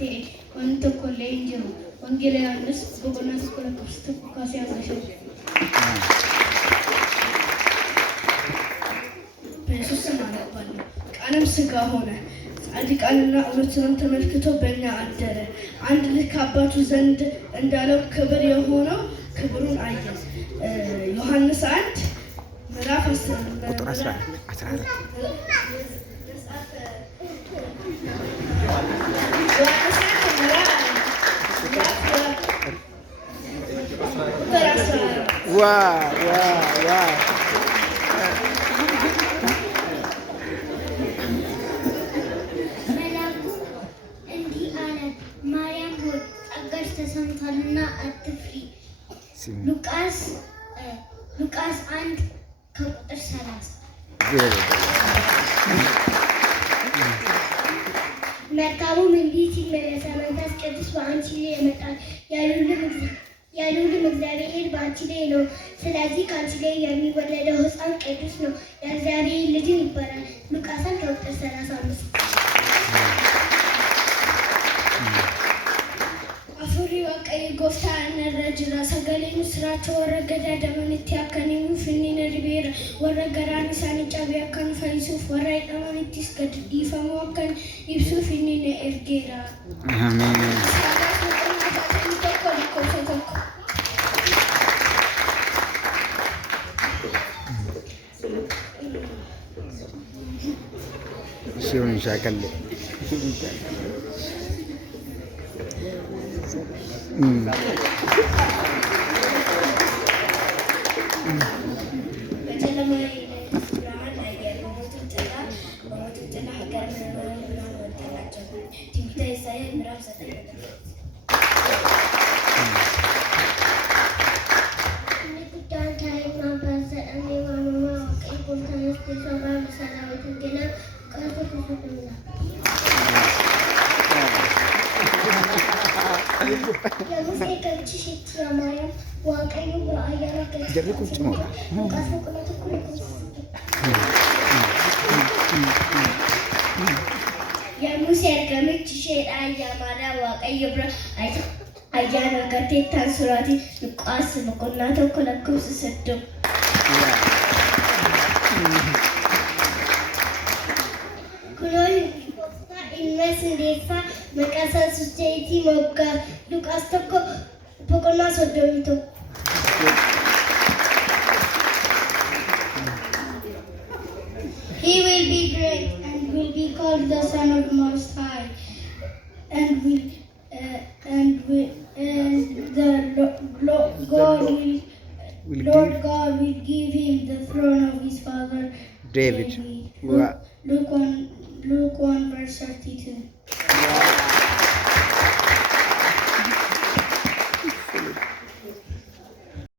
ta'e wanti tokko illee hin jiru. Wangeela Yohaannis boqonnaa 1 kaasee hanga 5. በኢየሱስ ስም አነባለሁ። ቃልም ሥጋ ሆነ ጻድቃንና እውነትንም ተመልክቶ በእኛ አደረ። አንድ ልጅ ከአባቱ ዘንድ እንዳለው ክብር የሆነው ክብሩን አየን። ዮሐንስ 1 ምዕራፍ 10 ቁጥር 14 ተሰምቷልና አትፍሪ። ሉቃስ 1 ከቁጥር 30 መልካሙም እንዲህ ሲል መለሰ፣ መንፈስ ቅዱስ በአንቺ ላይ ይመጣል፣ የልዑልም እግዚአብሔር በአንቺ ላይ ነው። ስለዚህ ከአንቺ ላይ የሚወለደው ሕፃን ቅዱስ ነው፣ የእግዚአብሔር ልጅም ይባላል። ሉቃስ 1 ከቁጥር 35 Afurii waaqayyo gooftaa irra jira. Sagaleen siraacha warra gadaadamanitti akkaniin finniin ribeera. Warra garaan isaanii cabee akkan fayyisuuf warra hidhamanittis gad dhiifamuu akkan ibsuuf finniin ergeera. Ameen. Siun shakalle. Jadi kunci mau. Ya Musa kami cicit ayam ada waaqayyo bra ayam ketetan surati Lukas bukanlah tu kalau kau sesedap. Kalau invest desa mereka society mereka Lukas tu kau bukanlah sedap itu. He will be great and will be called the Son of the Most High, and Lord God will give him the throne of his father David. Luke 1 verse 32.